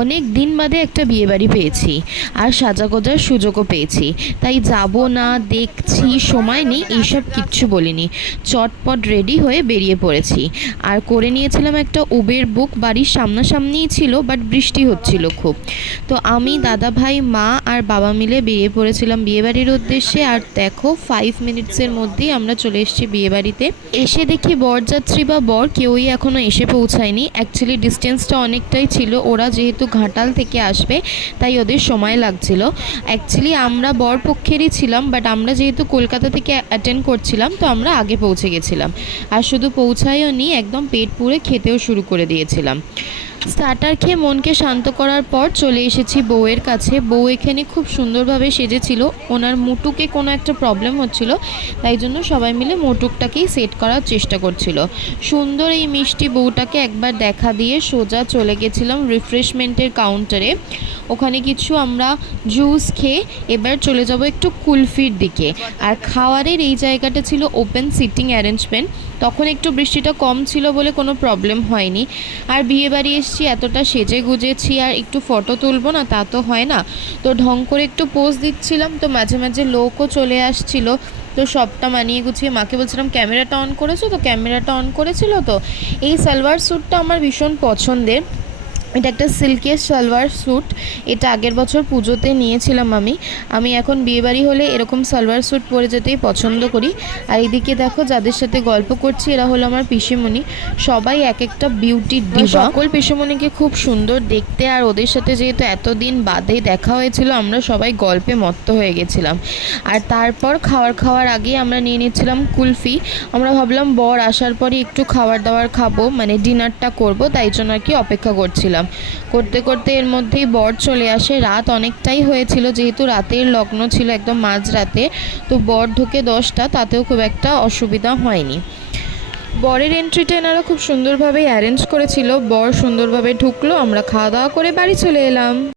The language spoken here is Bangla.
অনেক দিন বাদে একটা বিয়েবাড়ি পেয়েছি আর সাজাগোজার সুযোগও পেয়েছি, তাই যাব না দেখছি সময় নেই এইসব কিচ্ছু বলিনি। চটপট রেডি হয়ে বেরিয়ে পড়েছি আর করে নিয়েছিলাম একটা উবের বুক। বাড়ির সামনাসামনিই ছিল, বাট বৃষ্টি হচ্ছিল খুব। তো আমি, দাদা ভাই, মা আর বাবা মিলে বেরিয়ে পড়েছিলাম বিয়েবাড়ির উদ্দেশ্যে। আর দেখো 5 মিনিটসের মধ্যেই আমরা চলে এসেছি বিয়েবাড়িতে। এসে দেখি বরযাত্রী বা বর কেউই এখনও এসে পৌঁছায়নি। অ্যাকচুয়ালি ডিস্টেন্সটা অনেকটাই ছিল, ওরা যেহেতু ঘাটাল থেকে আসবে তাই ওদের সময় লাগছিল। অ্যাকচুয়ালি আমরা বর পক্ষেরই ছিলাম, বাট আমরা যেহেতু কলকাতা থেকে অ্যাটেন্ড করছিলাম তো আমরা আগে পৌঁছে গেছিলাম। আর শুধু পৌঁছায়ও নি, একদম পেট পুরে খেতেও শুরু করে দিয়েছিলাম। স্টার্টার খেয়ে মনকে শান্ত করার পর চলে এসেছি বউয়ের কাছে। বউ এখানে খুব সুন্দরভাবে সেজেছিল। ওনার মুটুকে কোনো একটা প্রবলেম হচ্ছিল, তাই জন্য সবাই মিলে মুটুকটাকেই সেট করার চেষ্টা করছিল। সুন্দর এই মিষ্টি বউটাকে একবার দেখা দিয়ে সোজা চলে গেছিলাম রিফ্রেশমেন্টের কাউন্টারে। ওখানে কিছু আমরা জুস খেয়ে এবার চলে যাব একটু কুলফির দিকে। আর খাওয়ারের এই জায়গাটা ছিল ওপেন সিটিং অ্যারেঞ্জমেন্ট, তখন একটু বৃষ্টিটা কম ছিল বলে কোনো প্রবলেম হয়নি। আর বিয়েবাড়ি এসেছি, এতটা সেজে গুজেছি, আর একটু ফটো তুলবো না তা তো হয় না। তো ঢং করে একটু পোজ দিচ্ছিলাম, তো মাঝে মাঝে লোকও চলে আসছিল। তো সবটা মানিয়ে গুছিয়ে মাকে বলছিলাম ক্যামেরাটা অন করেছো তো, ক্যামেরাটা অন করেছিল তো। এই সালোয়ার স্যুটটা আমার ভীষণ পছন্দের। এটা একটা সিল্কের সালোয়ার স্যুট। এটা আগের বছর পুজোতে নিয়েছিলাম আমি এখন বিয়েবাড়ি হলে এরকম সালোয়ার স্যুট পরে যেতেই পছন্দ করি। আর এইদিকে দেখো যাদের সাথে গল্প করছি এরা হলো আমার পিসিমণি। সবাই এক একটা বিউটি ডিভা। সকল পিসিমণিকে খুব সুন্দর দেখতে, আর ওদের সাথে যেহেতু এতদিন বাদে দেখা হয়েছিল আমরা সবাই গল্পে মত্ত হয়ে গেছিলাম। আর তারপর খাওয়ার আগে আমরা নিয়ে নিচ্ছিলাম কুলফি। আমরা ভাবলাম বর আসার পরই একটু খাবার দাবার খাবো, মানে ডিনারটা করব, তাই জন্য আর কি অপেক্ষা করছিলাম। করতে করতে এর মধ্যেই বর চলে আসে। রাত অনেকটাই হয়েছিল, যেহেতু রাতের লগ্ন ছিল একদম মাঝরাতে। তো বর ঢুকে 10টা, তাতেও খুব একটা অসুবিধা হয়নি। বরের এন্ট্রিটা এনারা খুব সুন্দরভাবেই অ্যারেঞ্জ করেছিল। বর সুন্দরভাবে ঢুকলো, আমরা খাওয়া দাওয়া করে বাড়ি চলে এলাম।